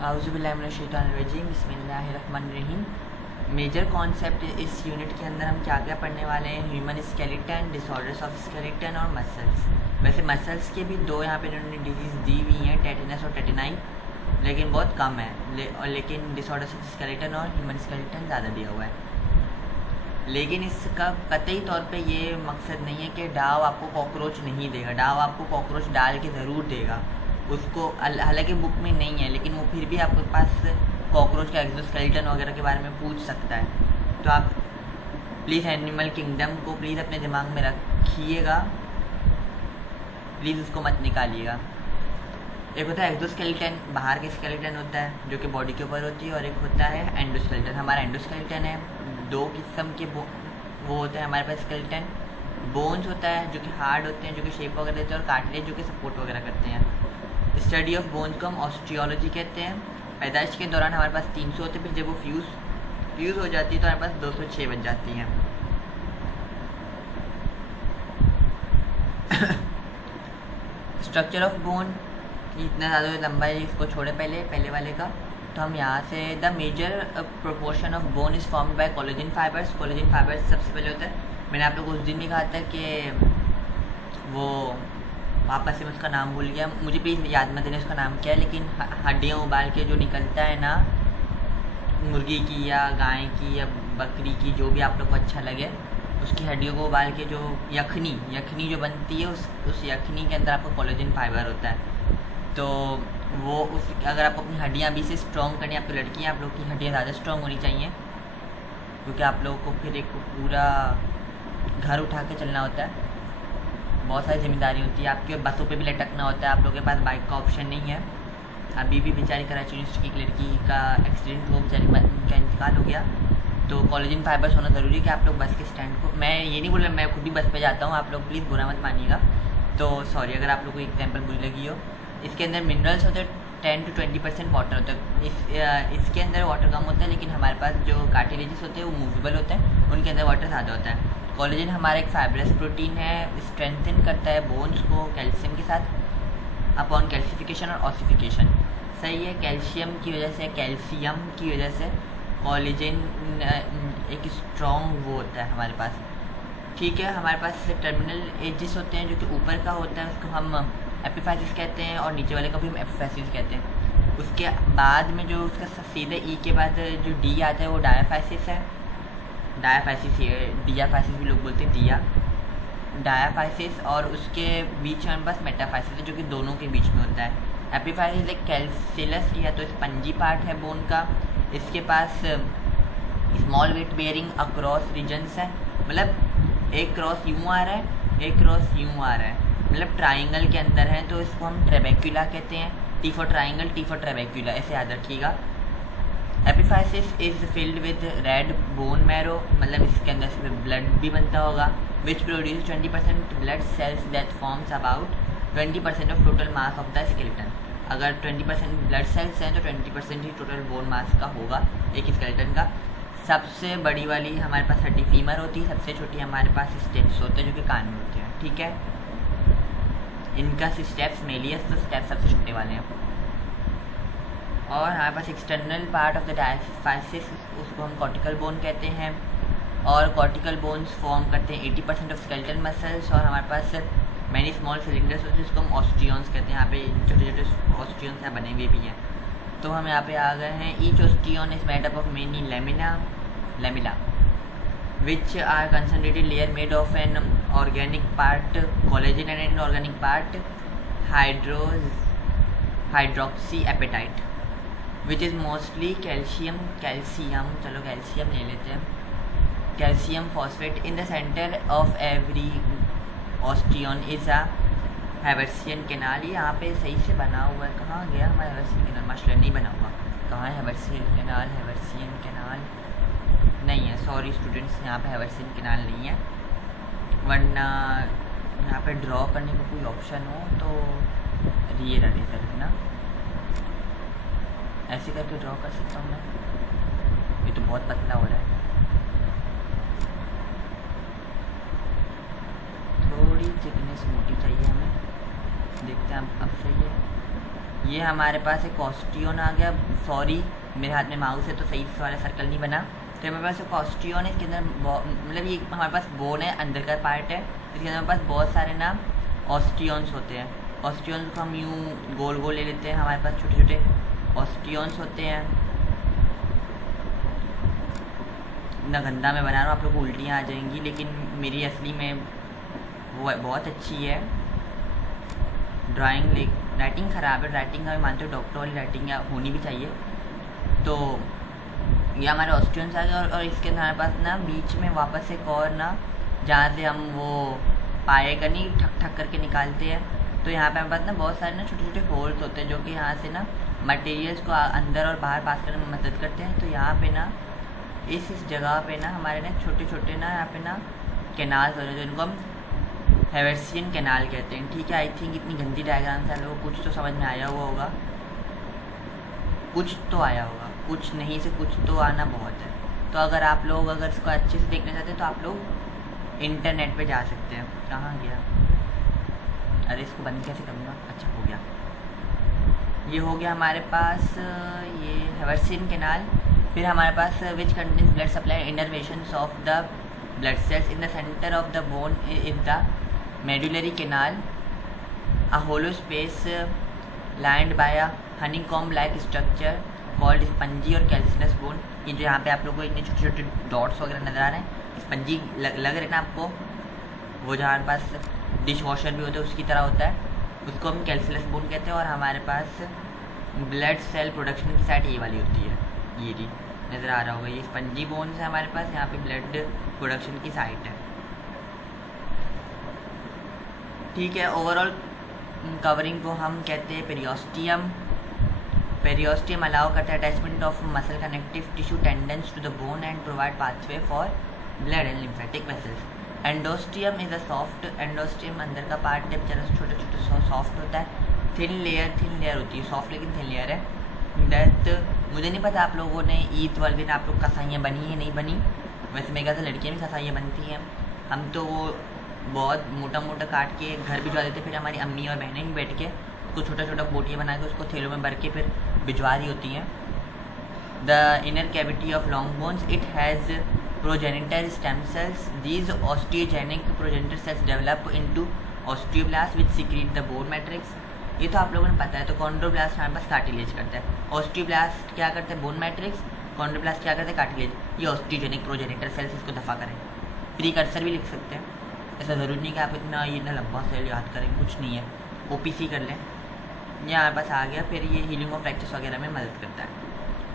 आउज़ुबिल्लाहिमिनश्शैतानिर्रजीम बिस्मिल्लाहिर्रहमानिर्रहीम। Major concept इस unit के अंदर हम क्या क्या पढ़ने वाले हैं, human skeleton, disorders of skeleton और मसल्स। वैसे मसल्स के भी दो यहाँ पे इन्होंने डिजीज़ दी हुई हैं, टेटिनस और टेटिनाई, लेकिन बहुत कम है। लेकिन डिसऑर्डर्स ऑफ स्केलेटन और ह्यूमन स्केलेटन ज़्यादा दिया हुआ है। लेकिन इसका कतई तौर पे ये मकसद नहीं है कि डाव आपको कॉकरोच नहीं देगा। डाव आपको कॉकरोच डाल के ज़रूर देगा, उसको हालांकि बुक में नहीं है, लेकिन वो फिर भी आपके पास कॉकरोच का एक्सोस्केलेटन वगैरह के बारे में पूछ सकता है। तो आप प्लीज़ एनिमल किंगडम को प्लीज़ अपने दिमाग में रखिएगा, प्लीज़ उसको मत निकालिएगा। एक होता है एक्सोस्केलेटन, बाहर के स्केलेटन होता है जो कि बॉडी के ऊपर होती है, और एक होता है एंडोस्केलेटन। हमारा एंडोस्केलेटन है, दो किस्म के वो होते हैं हमारे पास स्केलेटन। बोन्स होता है जो कि हार्ड होते हैं, जो कि शेप वगैरह देते हैं, और कार्टिलेज जो कि सपोर्ट वगैरह करते हैं। स्टडी ऑफ बोन्स को हम ऑस्टियोलॉजी कहते हैं। पैदाइश के दौरान हमारे पास 300 होते हैं, फिर जब वो फ्यूज़ हो जाती है तो हमारे पास 206 बन जाती हैं। स्ट्रक्चर ऑफ बोन इतना ज़्यादा लंबा है, इसको छोड़े पहले वाले का। तो हम यहाँ से the major proportion of bone is formed by collagen fibres. Collagen fibres सबसे पहले होता है। मैंने आप लोग को उस दिन भी कहा था कि वो वापस से मैं उसका नाम भूल गया, मुझे प्लीज़ याद मत देना उसका नाम क्या है, लेकिन हड्डियाँ उबाल के जो निकलता है ना, मुर्गी की या गाय की या बकरी की, जो भी आप लोग को अच्छा लगे, उसकी हड्डियों को उबाल के जो यखनी जो बनती है, उस यखनी के अंदर आपको कोलेजन फाइबर होता है। तो वो अगर आपको अपनी हड्डियाँ अभी से स्ट्रॉन्ग करनी है, आप तो लड़की हैं, आप लोग की हड्डियाँ ज़्यादा स्ट्रॉन्ग होनी चाहिए, क्योंकि आप लोगों को फिर एक पूरा घर उठा के चलना होता है, बहुत सारी जिम्मेदारी होती है आपकी, और बसों पे भी लटकना होता है। आप लोगों के पास बाइक का ऑप्शन नहीं है। अभी भी बेचारी कराची यूनिवर्सिटी की एक लड़की का एक्सीडेंट हुआ, बेचारी का इंतकाल हो गया। तो कोलेजन फाइबर्स होना ज़रूरी है कि आप लोग बस के स्टैंड को, मैं ये नहीं बोल रहा, मैं खुद भी बस पे जाता हूँ, आप लोग प्लीज़ बुरा मत मानिएगा। तो सॉरी अगर आप लोग को एग्जाम्पल बुरी लगी हो। इसके अंदर मिनरल्स होते हैं, 10 to 20% वाटर होता है। इसके अंदर वाटर कम होता है, लेकिन हमारे पास जो कार्टिलेजेस होते हैं वो मूवेबल होते हैं, उनके अंदर वाटर ज़्यादा होता है। कोलेजन हमारा एक फाइब्रस प्रोटीन है, स्ट्रेंथन करता है बोन्स को कैल्शियम के साथ अपॉन कैल्सिफिकेशन और ऑसिफिकेशन। सही है, कैल्शियम की वजह से कोलेजन एक स्ट्रॉन्ग वो होता है हमारे पास। ठीक है, हमारे पास टर्मिनल एजेस होते हैं जो कि ऊपर का होता है, उसको हम एपिफाइसिस कहते हैं, और नीचे वाले को भी हम एपिफाइसिस कहते हैं। उसके बाद में जो उसका सीधे ई के बाद जो डी आता है वो डायाफाइसिस है। डियाफाइसिस भी लोग बोलते हैं, डायाफाइसिस, और उसके बीच में हमारे पास मेटाफाइसिस है जो कि दोनों के बीच में होता है। एपिफाइसिस एक कैल्सिलस या तो स्पंजी पार्ट है बोन का। इसके पास small weight bearing across regions है, मतलब एक क्रॉस यूँ आ रहा है, एक क्रॉस यूँ आ रहा है, मतलब ट्राइंगल के अंदर है, तो इसको हम ट्रेबेक्युला कहते हैं। T for triangle, T for trabecula, ऐसे याद रखिएगा। Epiphysis is filled with red bone marrow, मतलब इसके अंदर से ब्लड भी बनता होगा, which produce 20% blood cells that forms about 20% of total mass of the skeleton. अगर 20% ब्लड सेल्स हैं तो 20% ही टोटल बोन मास का होगा एक स्केलेटन का। सबसे बड़ी वाली हमारे पास 30 फीमर होती है, सबसे छोटी हमारे पास स्टेप्स होते हैं जो कि कान में होते हैं। ठीक है, इनका स्टेप्स मेलियस, तो स्टेप्स सबसे छोटे वाले हैं। और हमारे पास external part of the diaphysis, उसको हम कॉर्टिकल बोन कहते हैं, और कॉर्टिकल बोन्स फॉर्म करते हैं 80% ऑफ स्केलेटल मसल्स। और हमारे पास मैनी स्मॉल सिलिंडर्स होते हैं जिसको हम ऑस्टियंस कहते हैं। यहाँ पे छोटे छोटे ऑस्टियंस हैं, बने हुए भी हैं। तो हम यहाँ पे आ गए हैं। Each osteon is made up of many lamellae which are concentrated layer made of an organic part collagen and an organic part hydroxyapatite which is mostly calcium, चलो कैल्शियम ले लेते हैं, calcium phosphate. in the center of every osteon is a Haversian canal. ये यहाँ पे सही से बना हुआ है, कहाँ गया हमारा हैवर्सियन कैनाल, माशाल्लाह नहीं बना हुआ, कहाँ है हैवर्सियन कैनाल नहीं है, सॉरी स्टूडेंट्स, यहाँ पे हैवर्सियन कैनाल नहीं है, वरना यहाँ पे ड्रॉ करने का कोई ऑप्शन हो तो ये रेजर है ना, ऐसे करके ड्रॉ कर सकता हूँ मैं। ये तो बहुत पतला हो रहा है, थोड़ी थिकनेस मोटी चाहिए हमें। देखते हैं अब सही है। ये हमारे पास एक ऑस्टियोन आ गया। सॉरी, मेरे हाथ में माउस है तो सही से वाला सर्कल नहीं बना। तो हमारे पास एक ऑस्टियोन है, इसके अंदर मतलब ये हमारे पास बोन है, अंदर का पार्ट है। इसके अंदर हमारे पास बहुत सारे ना ऑस्टियोन्स होते हैं। ऑस्टियोन्स को हम यूँ गोल गोल ले लेते हैं, हमारे पास छोटे छोटे ऑस्टियोन्स होते हैं। ना गंदा मैं बना रहा हूँ, आप लोग को उल्टियाँ आ जाएंगी, लेकिन मेरी असली में वो बहुत अच्छी है ड्राइंग। राइटिंग ख़राब है, राइटिंग का मैं मानते हो डॉक्टर वाली राइटिंग होनी भी चाहिए। तो ये हमारे ऑस्टियोन्स आ गए और इसके अंदर हमारे पास ना बीच में वापस एक और ना, जहाँ से हम वो पाए का नहीं ठक ठक करके निकालते हैं। तो यहाँ पे हमारे पास ना बहुत सारे ना छोटे छोटे होल्स होते हैं, जो कि यहाँ से ना मटेरियल्स को अंदर और बाहर पास करने में मदद करते हैं। तो यहाँ पे ना इस जगह पे ना हमारे ना छोटे छोटे ना यहाँ पे ना कैनाल्स हो रहे हैं, जिनको हम हेवर्सियन कैनाल कहते हैं। ठीक है, आई थिंक इतनी गंदी डायग्राम से लोगों को कुछ तो समझ में आया हुआ होगा, कुछ तो आया होगा, कुछ नहीं से कुछ तो आना बहुत है। तो अगर आप लोग अगर इसको अच्छे से देखना चाहते हैं तो आप लोग इंटरनेट पे जा सकते हैं। कहाँ गया? अरे इसको बंद कैसे करूँगा? अच्छा, हो गया। ये हो गया हमारे पास ये हेवर्सियन कैनाल। फिर हमारे पास which contains blood supply innervations of the blood cells in the center of the bone is the medullary canal, a hollow space lined by a honeycomb like structure called spongy और cancellous bone. ये जो यहाँ पे आप लोगों को इतने छोटे छोटे डॉट्स वगैरह नज़र आ रहे हैं, स्पंजी लग रहे ना आपको, वो जो हमारे पास डिश वॉशर भी होता है उसकी तरह होता है, उसको हम कैल्सिनस बोन कहते हैं। और हमारे पास ब्लड सेल प्रोडक्शन की साइड ये वाली होती है, ये जी नज़र आ रहा होगा, ये स्पंजी बोन्स है हमारे पास, यहाँ पे ब्लड प्रोडक्शन की साइट है। ठीक है, ओवरऑल कवरिंग को हम कहते हैं पेरियोस्टियम। पेरियोस्टियम अलाउ करता है attachment of muscle connective tissue tendons to the bone and provide pathway for blood and lymphatic vessels. Endosteum is a soft, endosteum अंदर का पार्ट है, बेचारा छोटा छोटा सॉफ्ट होता है, थिन लेयर होती है, सॉफ्ट लेकिन थिन लेयर है। दैट मुझे नहीं पता आप लोगों ने ईद वाले दिन आप लोग कसाइयाँ बनी है नहीं बनी, वैसे मेरे ख्याल से लड़कियाँ भी कसाइयाँ बनती हैं। हम तो वो बहुत मोटा मोटा काट के घर भिजवा देते, फिर हमारी अम्मी और बहनें ही बैठ के उसको छोटा छोटा बोटियाँ बना के उसको थैलों में भर के फिर भिजवा रही होती हैं। The inner cavity of long bones, it has progenitor stem cells, these osteogenic progenitor cells develop into osteoblast which secrete the bone matrix. ये तो आप लोगों ने पता है। तो कॉन्ड्रोब्लास्ट हमारे पास कार्टिलेज करता है, ऑस्टियोब्लास्ट क्या करते हैं? Bone matrix. कॉन्ड्रोब्लास्ट क्या करते हैं? कार्टिलेज। ये ऑस्टियोजेनिक प्रोजेनिटर सेल्स, इसको दफा करें। प्रीकर्सर भी लिख सकते हैं, ऐसा ज़रूरी नहीं कि आप इतना लंबा सेल याद करें, कुछ नहीं है, ओपीसी कर लें। ये हमारे पास आ गया। फिर ये हीलिंग ऑफ फ्रैक्चर्स वगैरह में मदद करता है।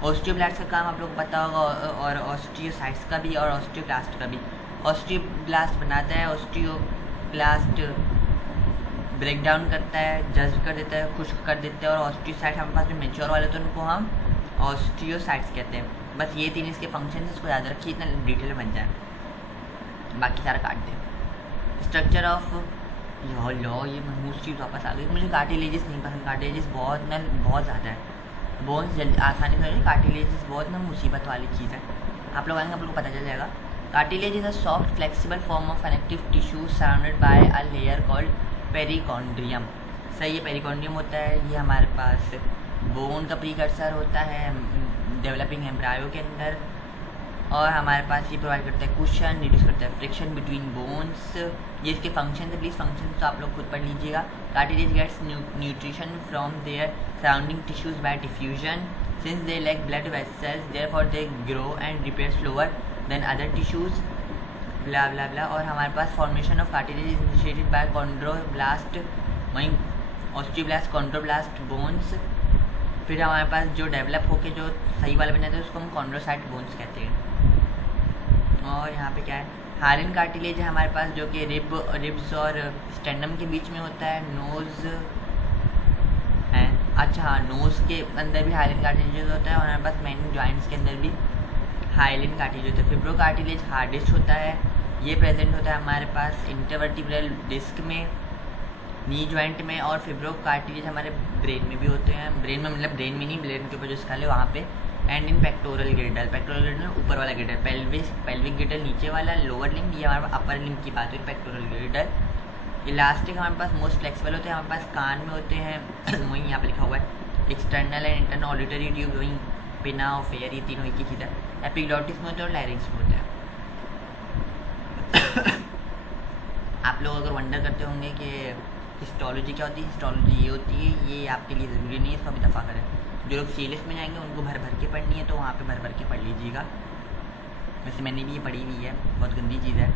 ऑस्टियोब्लास्ट का काम आप लोग को पता होगा, और ऑस्टियोसाइट्स का भी और ऑस्टियोब्लास्ट का भी। ऑस्टियोब्लास्ट बनाता है, ऑस्टियोब्लास्ट ब्रेक डाउन करता है, जज्ब कर देता है, खुश्क कर देता है। और ऑस्टियोसाइट हमारे पास जो मेच्योर वाले होते हैं उनको हम ऑस्टियोसाइट्स कहते हैं। बस ये 3 इसके फंक्शन, इसको याद रखिए, इतना डिटेल में बन जाए, बाकी सारा काट दें। स्ट्रक्चर ऑफ लॉ, ये महमूस चीज़ वापस आ गई। मुझे कार्टिलेजेस नहीं पसंद, कार्टिलेजेस बहुत ज़्यादा है, बोन्स जल्दी आसानी से, कार्टिलेजेस बहुत ना मुसीबत वाली चीज़ है। आप लोग आएंगे आप लोग को पता चल जाएगा। Cartilage is a soft flexible form of connective tissue surrounded by a layer called perichondrium. सही है, पेरिकॉन्ड्रियम होता है, ये हमारे पास बोन का प्रीकर्सर होता है डेवलपिंग एम्ब्रायो के अंदर। और हमारे पास ये प्रोवाइड करता है कुशन, रिड्यूस करता है फ्रिक्शन बिटवीन बोन्स। ये इसके फंक्शन है, प्लीज़ फंक्शन तो आप लोग खुद पढ़ लीजिएगा। Cartilage gets nutrition from their surrounding tissues by diffusion, since they lack blood vessels therefore they grow and repair slower than other tissues, blah blah blah. और हमारे पास formation of cartilage is initiated by chondroblast, वहीं osteoblast chondroblast bones. फिर हमारे पास जो develop होके जो सही वाला बन जाता है उसको हम कॉन्ड्रोसाइट बोन्स कहते हैं। और यहाँ पे क्या है? हायलिन कार्टिलेज है हमारे पास, जो कि रिब्स और स्टेनम के बीच में होता है। नोज़ है, अच्छा हाँ, नोज़ के अंदर भी हायलिन कार्टिलेज होता है। और हमारे पास मेन जॉइंट्स के अंदर भी हायलिन कार्टिलेज होता है। फिब्रो कार्टिलेज हार्ड डिस्क होता है, ये प्रेजेंट होता है हमारे पास इंटरवर्टिब्रल डिस्क में, नी जॉइंट में। और फिब्रो कार्टिलेज हमारे ब्रेन में भी होते हैं, ब्रेन में मतलब ब्रेन में नहीं, ब्रेन के ऊपर जो स्कल है वहाँ पे। एंड इन पेक्टोरल गिर्डल, पेक्टोरल गिर्डल ऊपर वाला गिर्डल, पेल्विक गिर्डल नीचे वाला, लोअर लिम्ब, ये हमारा अपर लिम्ब की बात हुई पेक्टोरल गिर्डल। इलास्टिक हमारे पास मोस्ट फ्लेक्सिबल होते हैं, हमारे पास कान में होते हैं वहीं यहाँ पे लिखा हुआ है external and internal auditory tube, वहीं पिना और फेयर, ये तीनों एक ही चीज़ है। एपिग्लॉटिस में होते हैं और लैरिंग्स में होते हैं। आप लोग अगर वंडर करते होंगे कि हिस्टोलॉजी क्या होती है, हिस्टोलॉजी ये होती है, ये आपके लिए ज़रूरी नहीं है, इसको अभी दफ़ा करें। जो लोग सीएलएस में जाएंगे उनको भर भर के पढ़नी है, तो वहाँ पे भर भर के पढ़ लीजिएगा। वैसे मैंने भी ये पढ़ी हुई है, बहुत गंदी चीज़ है।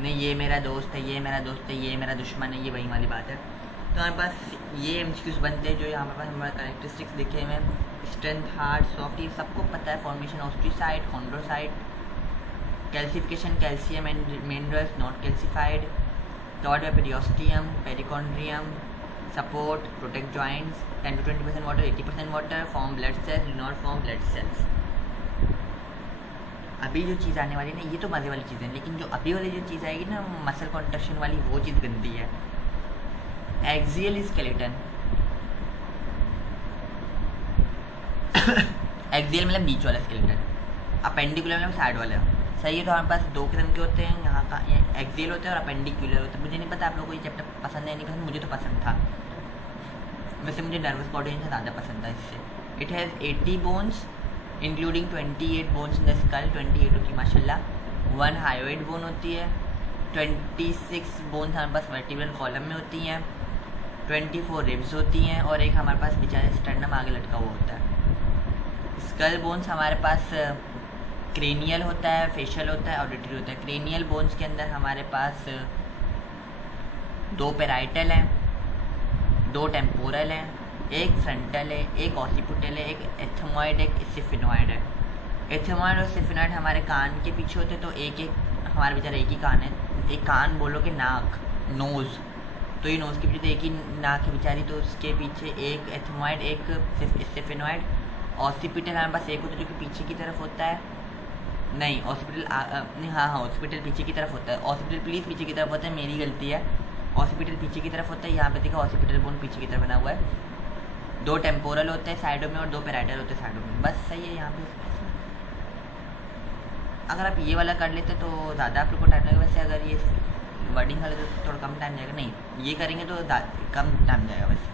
नहीं, ये मेरा दोस्त है, ये मेरा दोस्त है, ये मेरा दुश्मन है, ये वही वाली बात है। तो हमारे पास ये एमसीक्यूज बनते हैं जो यहाँ पर हमारे कैरेक्टरिस्टिक्स लिखे हुए हैं। स्ट्रेंथ, हार्ड, सॉफ्ट, ये सबको पता है। Formation osteocyte, chondrocyte, calcification, calcium and minerals not calcified, टॉड periosteum, perichondrium, support, protect joints, 10 to 20% water, 80% water, form blood cells, do not form blood cells. अभी जो चीज़ आने वाली है ना, ये तो मज़े वाली चीज़ है, लेकिन जो अभी वाली जो चीज़ आएगी ना मसल कॉन्ट्रैक्शन वाली, वो चीज़ गंदी है। एक्सियल स्केलेटन, एक्सियल मतलब बीच वाला स्केलेटन, अपेंडिकुलर मतलब साइड वाला। सही है। तो हमारे पास दो किस्म के होते हैं, यहाँ का एक्सियल होता है और अपेंडिकुलर होता है। मुझे नहीं पता आप लोगों को ये चैप्टर पसंद है नहीं पसंद, मुझे तो पसंद था। वैसे मुझे नर्वस कोऑर्डिनेशन ज़्यादा पसंद था इससे। It has 80 bones including 28 bones in the skull, 28 होती है माशाल्लाह। 1 हायोइड बोन होती है, 26 बोन्स हमारे पास वर्टिब्रल कॉलम में होती हैं, 24 रिब्स होती हैं और एक हमारे पास बेचारे स्टर्नम आगे लटका हुआ होता है। स्कल बोन्स हमारे पास क्रेनियल होता है, फेशियल होता है, ऑडिटरी होता है। क्रेनियल बोन्स के अंदर हमारे पास 2 पेराइटल हैं, 2 टेम्पोरल हैं, एक फ्रंटल है, एक ऑसिपिटल है, एक एथमॉइड, एक सिफिनॉइड है। एथमॉइड और सिफिनॉइड हमारे कान के पीछे होते, तो एक हमारे बेचारा एक ही कान है। एक कान बोलोगे नाक, नोज़, तो ये नोज़ के पीछे तो एक ही नाक है बेचारी, तो उसके पीछे एक एथमॉइड, एक सिफिनॉइड। ऑसिपिटल हमारे पास एक होता है जो कि पीछे की तरफ होता है, नहीं ऑसिपिटल नहीं, हाँ ऑसिपिटल पीछे की तरफ होता है। ऑसिपिटल प्लीज़ पीछे की तरफ होता है, मेरी गलती है। ऑसिपिटल पीछे की तरफ होता है, यहाँ पे देखो ऑसिपिटल बोन पीछे की तरफ बना हुआ है। 2 टेम्पोरल होते हैं साइडों में और 2 पेराइटल होते हैं साइडों में, बस सही है। यहाँ पे अगर आप ये वाला कर लेते तो ज़्यादा आप लोग को टाइम लगेगा। वैसे अगर ये वर्डिंग वाले तो थोड़ा कम टाइम जाएगा, नहीं ये करेंगे तो कम टाइम जाएगा वैसे।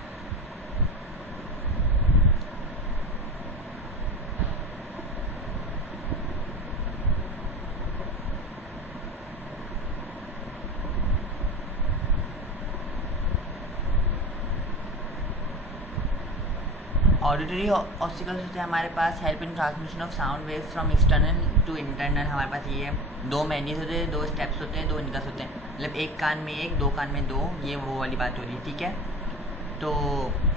ऑडिटरी ऑसिकल्स होते हैं हमारे पास, help in transmission of sound waves from external to internal. हमारे पास ये है 2 मैनीज होते हैं, 2 स्टेप्स होते हैं, 2 इनकस होते हैं, मतलब एक कान में एक, 2 कान में 2, ये वो वाली बात हो रही है, ठीक है। तो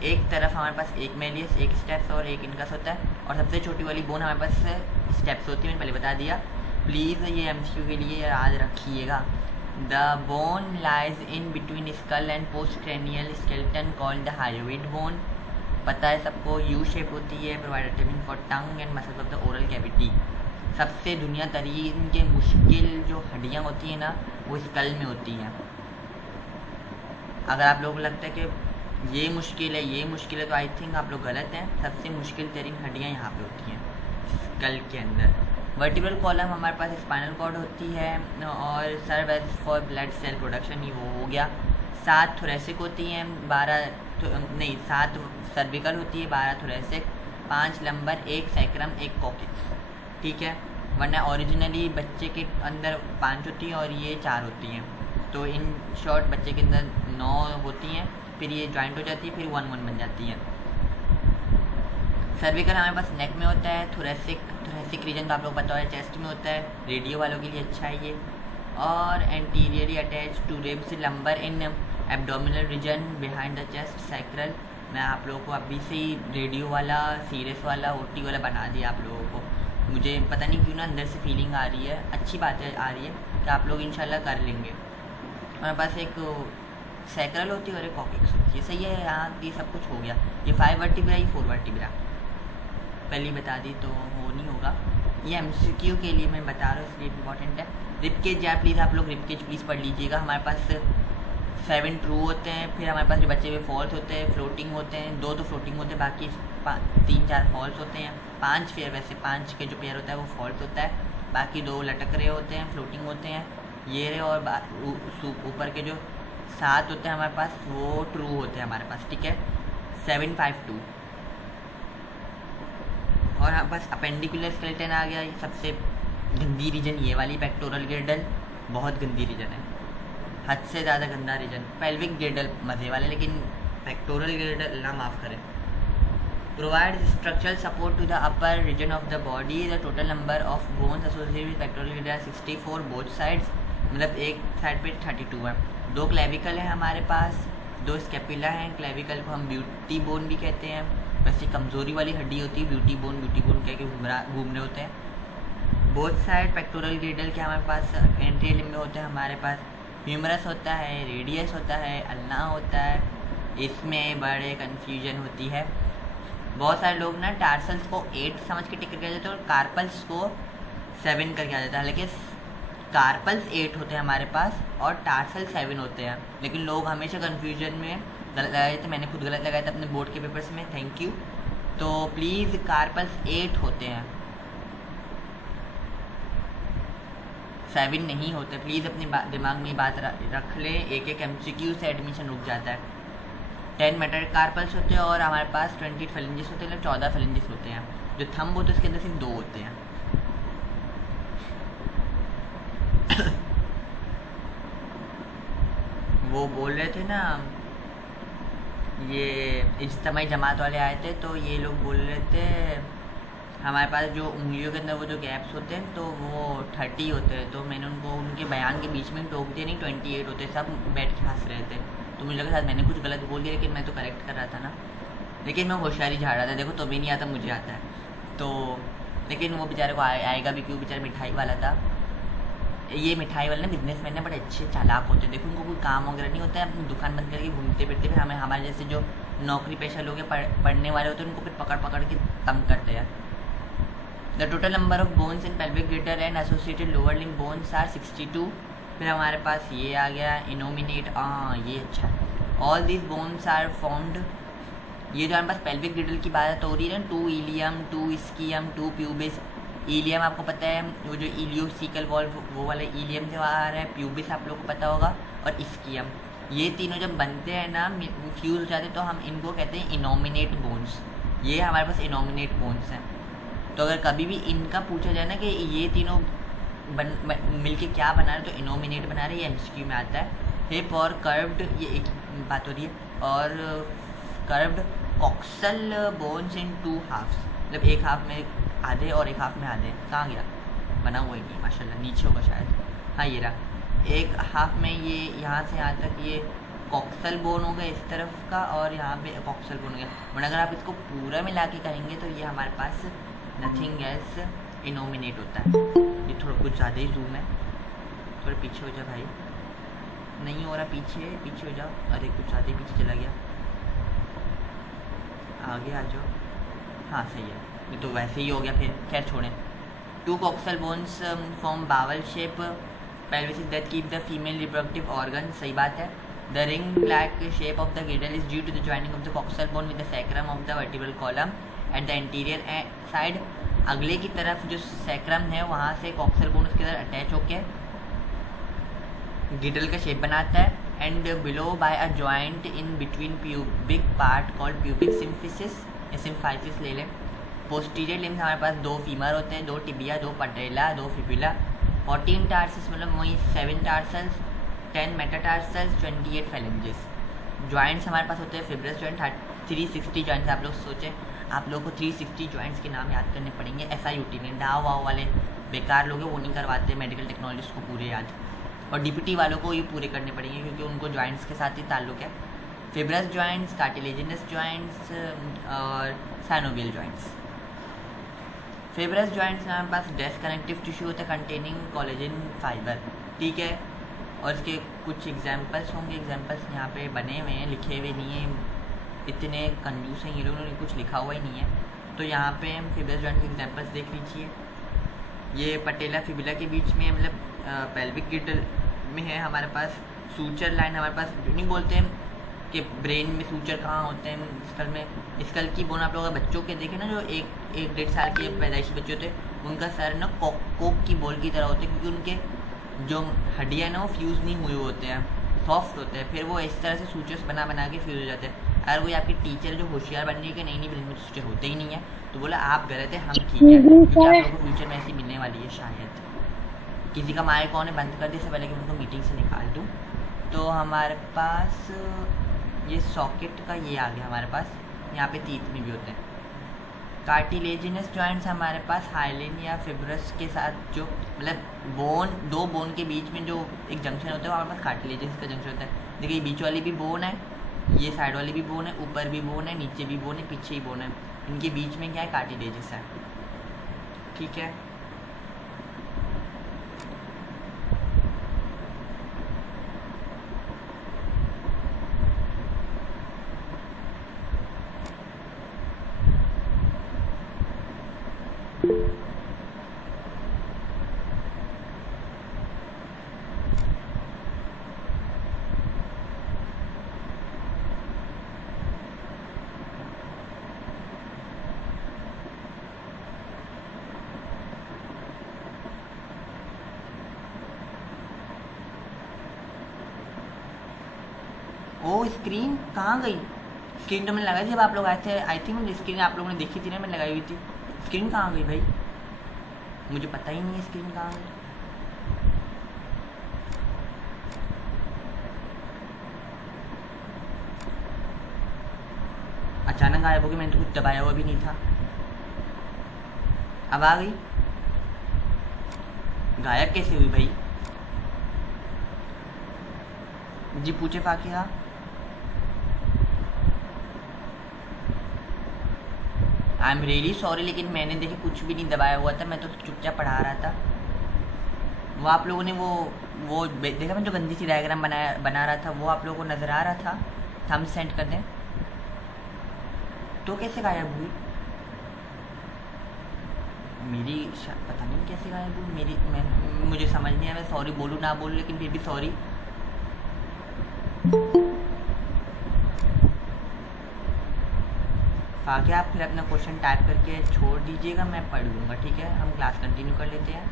एक तरफ हमारे पास एक मेलियस, एक स्टेप्स और एक इनकस होता है, और सबसे छोटी वाली बोन हमारे पास स्टेप्स होती है, मैंने पहले बता दिया। प्लीज़ ये एमसीक्यू के लिए याद रखिएगा। The bone lies in between skull and post cranial skeleton called the hyoid bone. पता है सबको, यू शेप होती है, provide for tongue and muscles of the oral cavity. सबसे दुनिया तरीन के मुश्किल जो हड्डियाँ होती हैं ना, वो स्कल में होती हैं। अगर आप लोगों को लगता है कि ये मुश्किल है, ये मुश्किल है, तो आई थिंक आप लोग गलत हैं। सबसे मुश्किल तरीन हड्डियाँ यहाँ पे होती हैं स्कल के अंदर। वर्टिब्रल कॉलम हमारे पास स्पाइनल कॉर्ड होती है और serve as for blood cell production, ये वो हो गया। 7 थोरेसिक होती हैं, 7 सर्विकल होती है, 12 थोरेसिक, 5 लंबर, 1 सैक्रम, 1 कॉकिक्स, ठीक है। वरना ओरिजिनली बच्चे के अंदर 5 होती हैं और ये 4 होती हैं। तो इन शॉर्ट बच्चे के अंदर 9 होती हैं, फिर ये जॉइंट हो जाती है, फिर 1 बन जाती हैं। सर्विकल हमारे पास नेक में होता है। थोरेसिक रीजन तो आप लोग पता है चेस्ट में होता है, रेडियो वालों के लिए अच्छा है ये। और anteriorly attach to ribs, lumbar in abdominal region behind the chest, sacral. मैं आप लोगों को अभी से ही रेडियो वाला, सीरियस वाला, ओटी वाला बना दिया आप लोगों को। मुझे पता नहीं क्यों ना अंदर से फीलिंग आ रही है, अच्छी बात है आ रही है कि आप लोग इंशाल्लाह कर लेंगे। हमारे पास एक सैक्रल होती है और एक कॉकिक्स होती है, सही है। यहाँ ये सब कुछ हो गया। ये 5 वर्टिब्रा, ये 4 वर्टिब्रा पहले बता दी तो वो नहीं होगा। ये एमसीक्यू के लिए मैं बता रहा हूँ, इसलिए इंपॉर्टेंट है। रिपकेज या प्लीज़ आप लोग रिपकेज प्लीज़ पढ़ लीजिएगा। हमारे पास 7 ट्रू होते हैं, फिर हमारे पास जो बचे हुए फॉल्स होते हैं, फ्लोटिंग होते हैं, 2 तो फ्लोटिंग होते हैं, बाकी 3-4 फॉल्स होते हैं। 5 पेयर, वैसे 5 के जो पेयर होता है वो फॉल्स होता है, बाकी 2 लटक रहे होते हैं, फ्लोटिंग होते हैं। ये रहे, और ऊपर के जो 7 होते हैं हमारे पास वो ट्रू होते हैं हमारे पास, ठीक है। 752। और हमारे पास अपेंडिकुलर स्केलेटन आ गया। ये सबसे गंदी रीजन ये वाली पेक्टोरल गिर्डल, बहुत गंदी रीजन है, हद से ज़्यादा गंदा रीजन। पेल्विक गिर्डल मज़े वाले, लेकिन पेक्टोरल गिर्डल अल्लाह माफ़ करे। Provide structural support to the upper region of the body. The total number of bones associated with pectoral girdle 64 both sides, मतलब एक साइड पे 32 है। 2 क्लेविकल है हमारे पास, 2 स्केपुला हैं। क्लेविकल को हम ब्यूटी बोन भी कहते हैं, वैसे कमज़ोरी वाली हड्डी होती है ब्यूटी बोन कह के घूमने होते हैं। बोथ साइड पेक्टोरल गिर्डल के हमारे पास एंट्री लिम्ब में होते हैं हमारे पास। ह्यूमरस होता है, रेडियस होता है, अल्ना होता है। इसमें बड़े कन्फ्यूजन होती है। बहुत सारे लोग ना टार्सल्स को 8 समझ के टिक करके आ जाते हैं और कार्पल्स को 7 करके आ जाता है, लेकिन कार्पल्स 8 होते हैं हमारे पास और टार्सल 7 होते हैं। लेकिन लोग हमेशा कन्फ्यूजन में गलत लगाए थे, मैंने खुद गलत लगाया था अपने बोर्ड के पेपर्स में, थैंक यू। तो प्लीज़ कार्पल्स 8 होते हैं, 7 नहीं होते। प्लीज़ अपने दिमाग में बात रख लें, एक MCQ से एडमिशन रुक जाता है। 10 मेटाकार्पल्स होते हैं और हमारे पास 20 फेलेंजेस होते हैं, 14 फेलेंजेस होते हैं। जो थंब होते हैं उसके अंदर सिर्फ 2 होते हैं। वो बोल रहे थे ना, ये इज्तिमाई जमात वाले आए थे, तो ये लोग बोल रहे थे हमारे पास जो उंगलियों के अंदर वो जो गैप्स होते हैं तो वो 30 होते हैं। तो मैंने उनको उनके बयान के बीच में टोक दिया, नहीं 28 होते। सब बैठ के हंस रहे थे, तो मुझे लगा शायद मैंने कुछ गलत बोल दिया, लेकिन मैं तो करेक्ट कर रहा था ना। लेकिन मैं होशियारी झाड़ रहा था, देखो तो भी नहीं आता, मुझे आता है। तो लेकिन वो बेचारे को आएगा भी क्यों, बेचारा मिठाई वाला था। ये मिठाई वाले ना बिजनेसमैन ने बड़े अच्छे चालाक होते हैं। देखो उनको कोई काम वगैरह नहीं होता है, अपनी दुकान बंद करके घूमते फिरते, फिर हमें हमारे जैसे जो नौकरी पेशा लोग हैं, पढ़ने वाले होते हैं, उनको फिर पकड़ के तंग करते हैं। The total number of bones in pelvic girdle and associated lower limb bones are 62। फिर हमारे पास ये आ गया इनोमिनेट, ये अच्छा है। All this bones are found, ये जो हमारे पास पेल्विक गिर्डल की बात हो रही है ना, 2 इलियम, 2 स्कियम, 2 प्यूबिस। इलियम आपको पता है वो जो इलियोसिकल वॉल्व वो वाला इलियम से आ रहा है, प्यूबिस आप लोग को पता होगा, और स्कियम। ये तीनों जब बनते हैं ना, फ्यूज हो जाते हैं, तो हम इनको कहते हैं इनोमिनेट बोन्स। ये हमारे पास इनोमिनेट बोन्स हैं। तो अगर कभी भी इनका पूछा जाए ना कि ये तीनों मिलके क्या बना रहे, तो इनोमिनेट बना रहे, ये MCQ में आता है। हिप और कर्व्ड, ये एक बात हो रही है, और curved coxal bones in 2 halves, मतलब एक हाफ में आधे और एक हाफ में आधे। कहाँ गया, बना हुआ ही नहीं माशाल्लाह, नीचे होगा शायद, हाँ ये रहा। एक हाफ में ये यहाँ से यहाँ तक ये कॉक्सल बोन हो गया इस तरफ का, और यहाँ पे कॉक्सल बोन हो गया। वरना अगर आप इसको पूरा मिला के करेंगे तो ये हमारे पास नथिंग एल्स इनोमिनेट होता है। ये थोड़ा कुछ ज़्यादा ही जूम है, थोड़ा पीछे हो जा भाई, नहीं हो रहा, पीछे हो जाओ। अरे कुछ ज़्यादा ही पीछे चला गया, आगे आ जाओ, हाँ सही है, ये तो वैसे ही हो गया फिर, खैर छोड़ें। 2 coxal bones form bowl shape pelvis that keep the female reproductive organ, सही बात है। The ring-like shape of the girdle is due to the joining of the coxal bone with the sacrum of the vertebral column at the anterior side। अगले की तरफ जो sacrum है वहाँ से कॉक्सल बोन उसके अंदर अटैच होके गिडल का शेप बनाता है। And below by a joint in between pubic part called pubic symphysis या सिम्फाइसिस ले लें। पोस्टीरियर लिम्स हमारे पास 2 फीमर होते हैं, 2 टिबिया, 2 पटेला, 2 फिबुला, 14 टार्सल्स मतलब वही 7 टार्सल्स, 10 मेटाटार्सल्स, 28 फेलेंजेस। जॉइंट्स हमारे पास होते हैं फिब्रस जॉइंट, 360 जॉइंट्स। आप लोग सोचें, आप लोगों को 360 जॉइंट्स के नाम याद करने पड़ेंगे। SIUT ने डाव वाव वाले बेकार लोग हैं, वो नहीं करवाते मेडिकल टेक्नोलॉजिस्ट को पूरे याद, और DPT वालों को ये पूरे करने पड़ेंगे क्योंकि उनको जॉइंट्स के साथ ही ताल्लुक है। फिब्रस जॉइंट्स, कार्टिलेजिनस जॉइंट्स और साइनोवियल जॉइंट्स। फिब्रस जॉइंट्स में हमारे पास डेस्क कनेक्टिव टिश्यू होता है कंटेनिंग कोलेजन फाइबर, ठीक है। और इसके कुछ एग्जांपल्स होंगे, एग्जांपल्स यहाँ पे बने हुए हैं, लिखे हुए नहीं हैं, इतने कंफ्यूज हैं ये लोगों ने, कुछ लिखा हुआ ही नहीं है। तो यहाँ पे हम फिब्रस जॉइंट के एग्जांपल्स देख लीजिए। ये पटेला फिबुला के बीच में मतलब पेल्विक गिर्डल में है हमारे पास। सूचर लाइन हमारे पास नहीं बोलते हैं कि ब्रेन में सूचर कहाँ होते हैं, स्कल में। स्कल की बोन आप लोग बच्चों के देखें ना, जो 1-1.5 साल के पैदाइशी बच्चे होते हैं, उनका सर ना कोक की बॉल की तरह होते हैं, क्योंकि उनके जो हड्डियाँ ना वो फ्यूज़ नहीं हुए होते हैं, सॉफ्ट होते हैं, फिर वो इस तरह से सूचर्स बना बना के फ्यूज़ हो जाते हैं। अगर कोई आपकी टीचर जो होशियार बन रही है कि नहीं ब्रेन में सूचर होते ही नहीं है, तो बोला आप गलत है, हम ठीक है, क्योंकि आप लोगों को फ्यूचर में ऐसी मिलने वाली है शायद। किसी का माइक ऑन है, बंद कर दे इससे पहले कि उनको मीटिंग से निकाल दूँ। तो हमारे पास ये सॉकेट का ये आ गया हमारे पास, यहाँ पे तीत में भी होते हैं। कार्टिलेजिनस जॉइंट्स हमारे पास हाइलिन या फिब्रस के साथ जो मतलब दो बोन के बीच में जो एक जंक्शन होता है, हमारे पास कार्टिलेजिनस का जंक्शन होता है। देखिए बीच वाली भी बोन है, ये साइड वाली भी बोन है, ऊपर भी बोन है, नीचे भी बोन है, पीछे ही बोन है, इनके बीच में क्या है, कार्टिलेजिस है। ठीक है, ओ स्क्रीन कहाँ गई? स्क्रीन तो मैंने लगाई थी जब आप लोग आए थे, आई थिंक स्क्रीन आप लोगों ने देखी थी ना, मैंने लगाई हुई थी। स्क्रीन कहाँ गई भाई? मुझे पता ही नहीं है स्क्रीन कहाँ गई। अचानक गायब हो गई, मैंने तो कुछ दबाया हुआ भी नहीं था। अब आ गई, गायब कैसे हुई भाई? जी पूछे फाकिया। आई एम रियली सॉरी, लेकिन मैंने देखिए कुछ भी नहीं दबाया हुआ था, मैं तो चुपचाप पढ़ा रहा था। वो आप लोगों ने वो देखा, मैं जो गंदी सी डायग्राम बना रहा था, वो आप लोगों को नज़र आ रहा था। हम सेंड कर दें तो कैसे गायब हुई मेरी? पता नहीं कैसे गायब हुई मेरी, मुझे समझ नहीं आया। मैं सॉरी बोलूँ ना बोलूँ, लेकिन फिर भी सॉरी। आगे आप फिर अपना क्वेश्चन टाइप करके छोड़ दीजिएगा, मैं पढ़ लूँगा। ठीक है, हम क्लास कंटिन्यू कर लेते हैं।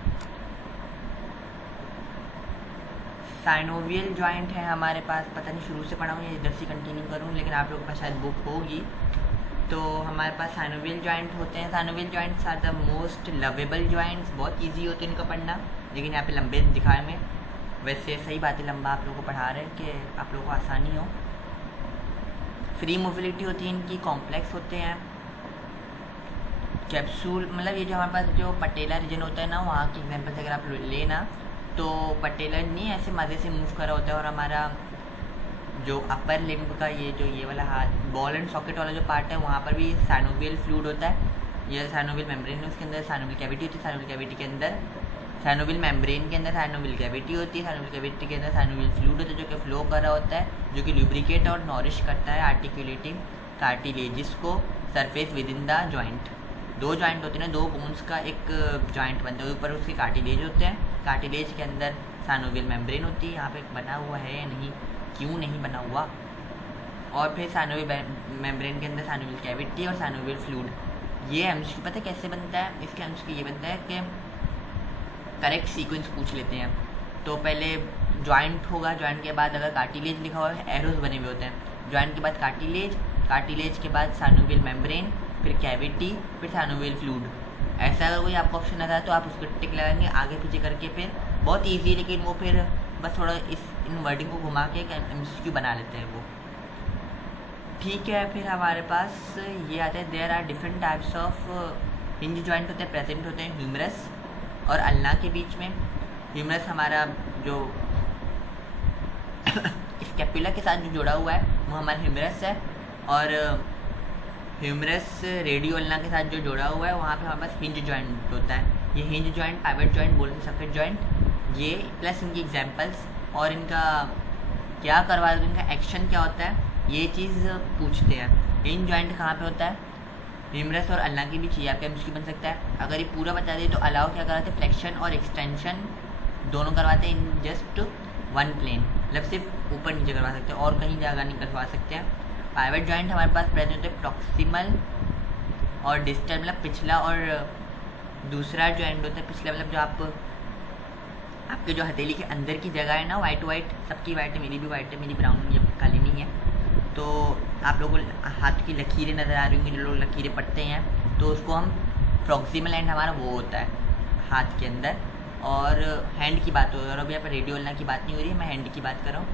साइनोवियल जॉइंट है हमारे पास, पता नहीं शुरू से पढ़ा हूँ या इधर से कंटिन्यू करूँ, लेकिन आप लोगों के पास शायद बुक होगी। तो हमारे पास साइनोवियल जॉइंट होते हैं। Synovial joints are the most lovable joints, बहुत ईजी होते हैं इनका पढ़ना, लेकिन यहाँ पे लंबे दिखाए में। वैसे सही बात है, लंबा आप लोगों को पढ़ा रहे हैं कि आप लोगों को आसानी हो। फ्री मोबिलिटी होती है इनकी, कॉम्प्लेक्स होते हैं। कैप्सूल मतलब ये जो हमारे पास जो पटेला रीजन होता है ना, वहाँ की एग्जाम्पल अगर आप लेना तो पटेला नहीं ऐसे मज़े से मूव करा होता है, और हमारा जो अपर लिम्ब का ये वाला हाथ बॉल एंड सॉकेट वाला जो पार्ट है, वहाँ पर भी साइनोवियल फ्लूइड होता है। ये साइनोवियल मेम्ब्रेन है, उसके अंदर साइनोवियल कैविटी होती है। साइनोवियल कैविटी के अंदर साइनोवियल मेम्ब्रेन के अंदर साइनोवियल कैविटी होती है। साइनोवियल कैविटी के अंदर साइनोवियल फ्लूइड होता है जो कि फ्लो कर रहा होता है, जो कि लुब्रिकेट और नॉरिश करता है आर्टिकुलेटिंग कार्टिलेजिस को surface with in the joint. दो जॉइंट होते हैं, दो बोन्स का एक जॉइंट बनता है, ऊपर उसके कार्टिलेज होते हैं। कार्टिलेज के अंदर साइनोवियल मेम्ब्रेन होती है। यहाँ पे बना हुआ है या नहीं, क्यों नहीं बना हुआ? और फिर साइनोवियल मेम्ब्रेन के अंदर साइनोवियल कैविटी और साइनोवियल फ्लूइड। ये एमसीक्यू पता है कैसे बनता है? इसके एमसीक्यू ये बनता है कि करेक्ट सीक्वेंस पूछ लेते हैं। तो पहले जॉइंट होगा, जॉइंट के बाद अगर कार्टिलेज लिखा हुआ है, एरोज बने हुए होते हैं। जॉइंट के बाद कार्टिलेज, कार्टिलेज के बाद साइनोवियल मेम्ब्रेन, फिर कैविटी, फिर साइनोवियल फ्लूइड। ऐसा अगर कोई आपको ऑप्शन आता है तो आप उसको टिक लगाएंगे आगे पीछे करके, फिर बहुत ईजी। लेकिन वो फिर बस थोड़ा इन वर्डिंग को घुमा के एमसीक्यू बना लेते हैं वो। ठीक है, फिर हमारे पास ये आता है, there are different types of hinge joint होते हैं, प्रेजेंट होते हैं ह्यूमरस और अल्ना के बीच में। ह्यूमरस हमारा जो स्कैपुला के साथ जो जुड़ा हुआ है वो हमारा ह्यूमरस है, और ह्यूमरस रेडियो अल्ना के साथ जो जुड़ा हुआ है वहाँ पे हमारे पास हिंज जॉइंट होता है। ये हिंज जॉइंट, पाइवट जॉइंट, बोलते हैं सॉकेट जॉइंट, ये प्लस इनकी एग्जांपल्स और इनका क्या करवा दो, इनका एक्शन क्या होता है, ये चीज़ पूछते हैं। हिंज जॉइंट कहाँ पे होता है? ह्यूमरस और अल्ना के बीच। ये आपका एमसीक्यू बन सकता है। अगर ये पूरा बता दे तो अलाउ क्या कराते हैं? फ्लेक्शन और एक्सटेंशन दोनों करवाते हैं इन जस्ट वन प्लेन, मतलब सिर्फ ऊपर नीचे करवा सकते हैं और कहीं जगह नहीं करवा सकते हैं। पाइवट जॉइंट हमारे पास प्रेजेंट होते हैं प्रॉक्सिमल और डिस्टल, मतलब पिछला, और दूसरा जॉइंट होता है पिछला, मतलब जो आप आपके जो हथेली के अंदर की जगह है ना, वाइट वाइट, सबकी वाइट है, मेरी भी वाइट है, मेरी ब्राउन या काली नहीं है, तो आप लोगों को हाथ की लकीरें नज़र आ रही होंगी, जो लोग लकीरें पढ़ते हैं, तो उसको हम प्रॉक्सिमल एंड हमारा वो होता है हाथ के अंदर। और हैंड की बात हो रही है, और अभी यहाँ पर रेडियो अल्ना की बात नहीं हो रही है, मैं हैंड की बात कर रहा हूँ।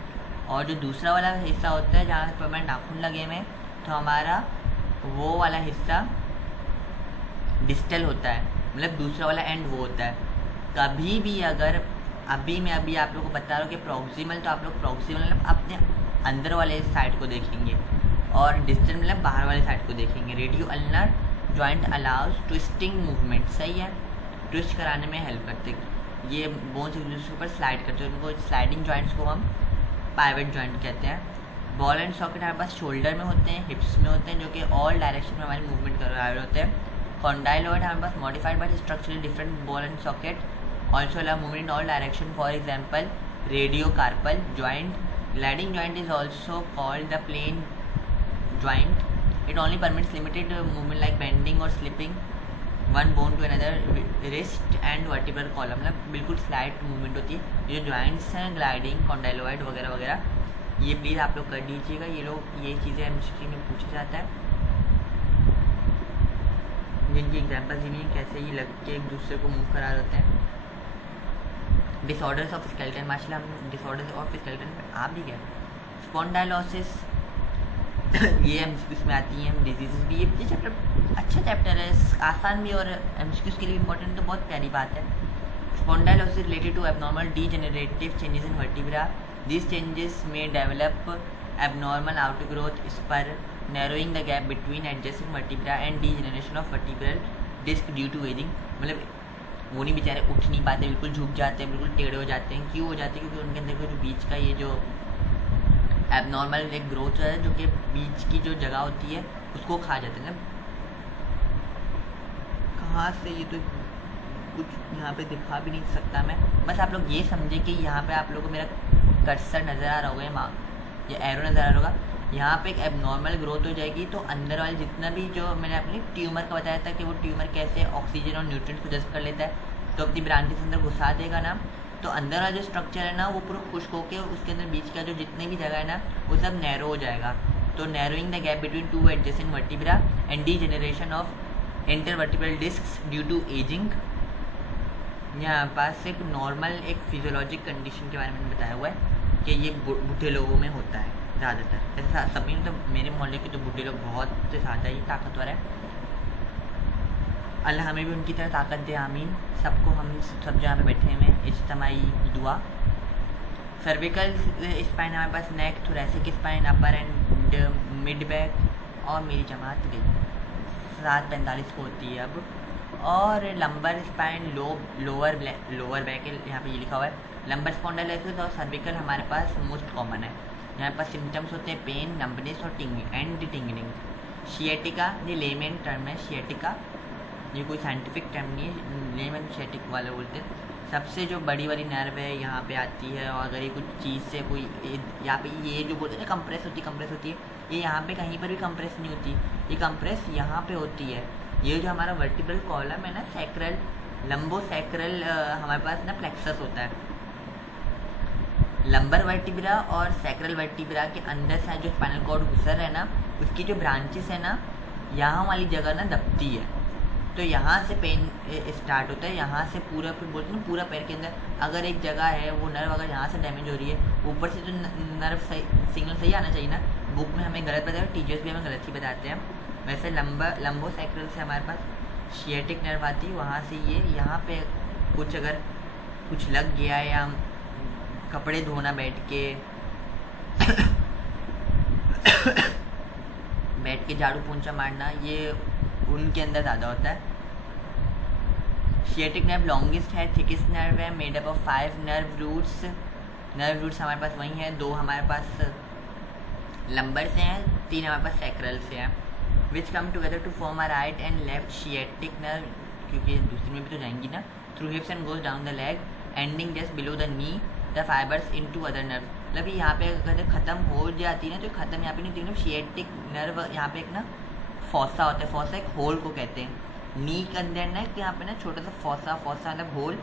और जो दूसरा वाला हिस्सा होता है जहाँ पर हमारे नाखून लगे हुए, तो हमारा वो वाला हिस्सा डिस्टल होता है, मतलब दूसरा वाला एंड वो होता है। कभी भी अगर मैं अभी आप लोगों को बता रहा हूँ कि प्रॉक्सिमल, तो आप लोग प्रॉक्सिमल मतलब अपने अंदर वाले साइड को देखेंगे, और डिस्टल मतलब बाहर वाले साइड को देखेंगे। Radio ulnar joint allows twisting movement, सही है, ट्विस्ट कराने में हेल्प करते हैं। ये बोन्स एक दूसरे के ऊपर स्लाइड करते हैं, उनको स्लाइडिंग जॉइंट्स को हम पाइवेट जॉइंट कहते हैं। बॉल एंड सॉकेट हमारे पास शोल्डर में होते हैं, हिप्स में होते हैं, जो कि ऑल डायरेक्शन में हमारी मूवमेंट कर रहे होते हैं। कॉन्डाइलॉइड हमारे पास modified by structurally different ball and socket also allow movement in all direction, for example radio carpal joint. Gliding joint is also called the plane joint, it only permits limited movement like bending और slipping one bone to another wrist and vertebral column, मतलब बिल्कुल slide movement होती है। ये जो joints हैं gliding, condyloid वगैरह वगैरह, ये प्लीज़ आप लोग कर लीजिएगा, ये चीज़ें एमसीक्यू में पूछा जाता है, जिनकी एग्जाम्पल्स दी हुई हैं, कैसे ये लग के एक दूसरे को मूव करा देते हैं। डिसऑर्डर्स ऑफ स्केलेटन, माशाल्लाह हम डिसऑर्डर्स ऑफ स्केलेटन पे आप भी गए। स्पॉन्डाइलोसिस ये एमसीक्यूज में आती हैं। डिजीज़ भी, ये चैप्टर अच्छा चैप्टर है, आसान भी और एमसीक्यूज के लिए इम्पोर्टेंट, तो बहुत प्यारी बात है। Spondylosis related to abnormal degenerative changes in vertebra, these changes may develop abnormal outgrowth spur, narrowing the gap between adjacent vertebra and degeneration of vertebral disc due to aging। मतलब वो नहीं बेचारे उठ नहीं पाते, बिल्कुल झुक जाते हैं, बिल्कुल टेढ़े हो जाते हैं। क्यों हो जाते हैं? क्योंकि उनके अंदर जो बीच का ये जो एबनॉर्मल एक ग्रोथ है, जो कि बीच की जो जगह होती है उसको खा जाते हैं। कहाँ से ये तो कुछ यहाँ पे दिखा भी नहीं सकता मैं, बस आप लोग ये समझे कि यहाँ पे आप लोगों को मेरा कर्सर नज़र आ रहा होगा, ये एरो नज़र आ रहा होगा, यहाँ पे एक एबनॉर्मल ग्रोथ हो जाएगी, तो अंदर वाले जितना भी जो मैंने अपनी ट्यूमर का बताया था कि वो ट्यूमर कैसे ऑक्सीजन और न्यूट्रिएंट्स को जज़्ब कर लेता है, तो अपनी ब्रांचेस अंदर घुसा देगा ना, तो अंदर वाला जो स्ट्रक्चर है ना वो पूरा खुश्क होकर उसके अंदर बीच का जो जितने भी जगह है ना वो सब नैरो हो जाएगा। तो narrowing the gap between two adjacent vertebra and degeneration of intervertebral discs due to ageing. यहाँ पास एक नॉर्मल एक फिजियोलॉजिक कंडीशन के बारे में बताया हुआ है कि ये बूढ़े लोगों में होता है ज़्यादातर, ऐसा सभी तो मेरे मोहल्ले के तो बूढ़े लोग बहुत ज़्यादा ही ताकतवर है। अल्लाह हमें भी उनकी तरह ताकत दे, आमीन। सबको, हम सब जहाँ पे बैठे हुए हैं, इज्तिमाई दुआ। सर्विकल स्पाइन हमारे पास neck, thoracic spine, upper and mid back, और मेरी जमात गई 7:45 को होती है अब। और लंबर स्पाइन, लोअर बैक, यहाँ पे ये लिखा हुआ है। लंबर स्पॉन्डाइलोसिस और सर्विकल हमारे पास मोस्ट कॉमन है। यहाँ पर सिम्टम्स होते हैं पेन, नंबनेस और टिंगलिंग। शिएटिका, ये लेमेन टर्म है, शिएटिका ये कोई साइंटिफिक टर्म नहीं है, लेमेन शिएटिक वाले बोलते हैं। सबसे जो बड़ी नर्व है यहाँ पे आती है, और अगर ये कुछ चीज़ से कोई यहाँ पे ये जो बोलते हैं ना कंप्रेस होती है, ये यहाँ पे कहीं पर भी कंप्रेस नहीं होती, ये कंप्रेस यहाँ पे होती है। ये जो हमारा वर्टिब्रल कॉलम है ना, सैक्रल, लंबो सैक्रल हमारे पास ना प्लेक्सस होता है। लंबर वर्टिब्रा और सैक्रल वर्टिब्रा के अंदर से जो स्पाइनल कॉर्ड गुजर है ना, उसकी जो ब्रांचेस है ना, यहाँ वाली जगह ना दबती है, तो यहाँ से पेन स्टार्ट होता है। यहाँ से पूरा, फिर बोलते हैं ना पूरा पैर के अंदर अगर एक जगह है वो नर्व अगर यहाँ से डैमेज हो रही है, ऊपर से जो नर्व सिग्नल सही आना चाहिए ना, बुक में हमें गलत बताया, टीचर्स भी हमें गलत ही बताते हैं। वैसे लंबो सैक्रल से हमारे पास शिएटिक नर्व आती है, वहाँ से ये यहाँ पे कुछ अगर कुछ लग गया या कपड़े धोना बैठ के झाड़ू पोंछा मारना, ये उनके अंदर ज़्यादा होता है। शिएटिक नर्व लॉन्गेस्ट है, थिकेस्ट नर्व है, made up of 5 nerve roots हमारे पास वही है, 2 हमारे पास लंबर से हैं, 3 हमारे पास सैक्रल से हैं, which come together to form a right and left sciatic nerve, क्योंकि दूसरी में भी तो जाएंगी ना, through hips and goes down the leg ending just below the knee the fibers into other nerve. मतलब यहाँ पे अगर ख़त्म हो जाती है ना, तो ख़त्म यहाँ पे नहीं होती, शिएटिक नर्व यहाँ पे एक ना फॉसा होता है, फॉसा एक होल को कहते हैं। नी के अंदर ना कि यहाँ पे ना छोटा सा फॉसा मतलब होल,